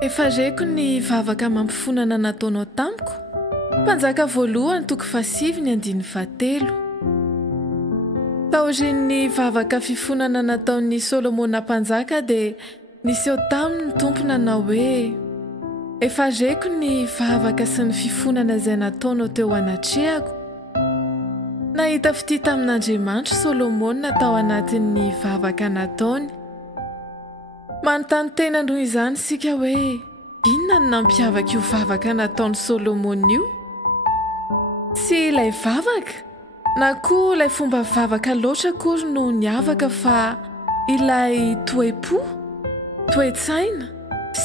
Efa reko ny vavaka mampifonana nataonao tamiko. Mpanjaka voalohany toko fasivy ny 17. Taorin'ny vavaka fifonana nataon'ny Solomona mpanjaka dia niseho taminy ny tompona na hoe efa reko ny vavaka sy ny fifonana izay nataonao teo anatrehako. Nahita fity tamin'Andriamanitra Solomona tao anatin'ny vavaka nataony. Manontany tena noho izany sika hoe inona no nampiavaka io vavaka nataon'ny Solomona io? Sy ilay vavaka na koa ilay fomba vavaka loatra akory no niavaka fa ilay toe-po, toe-tsaina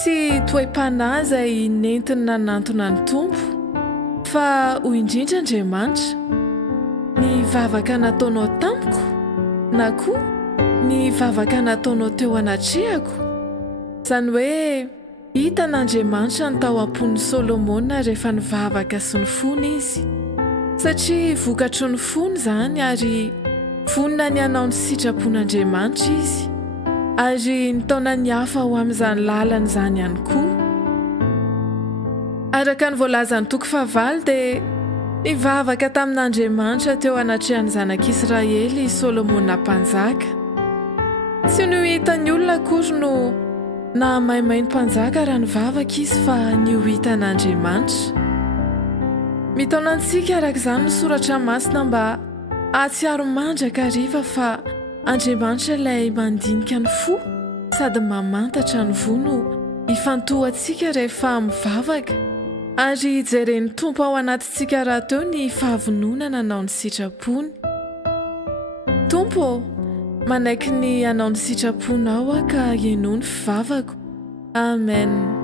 sy toe-panahy izay nentina nanantona ny tompo. Fa hoy indrindra Andriamanitra, ny vavaka nataonao tamiko na koa ny vavaka nataonao teo anatrehako. Izany hoe hita n'Andriamanitra ny tao am-pon'ny Solomona rehefa nivavaka sy ny fony izy, satria vokatry ny fony izany ary vonina ny hanao ny sitrapon'Andriamanitra izy ary nitaona ny hafa ho amin'izany lalana izany ihany koa. Araka ny voalazan'ny toko 9 dia nivavaka tamin'Andriamanitra teo anatrehan'ny zanak'Israely Solomona mpanjaka. Tsy no hitan'ny olona akory no na maimay ny mpanjaka raha nivavaka izy fa ny ho hitan'Andriamanitra. Mitaona antsika araka izany ny soratra masina mba hahatsiaro mandraka hariva fa Andriamanitra ilay mandinika ny fo sady mamantatra ny vono hifantohantsika rehefa mivavaka ary jeren'ny tompo ao anatintsika raha teo ny fahavonona nanao ny sitrapony. Tompo, manaiky ny hanao ny sitraponao ka ienoa ny fivavako. Amen.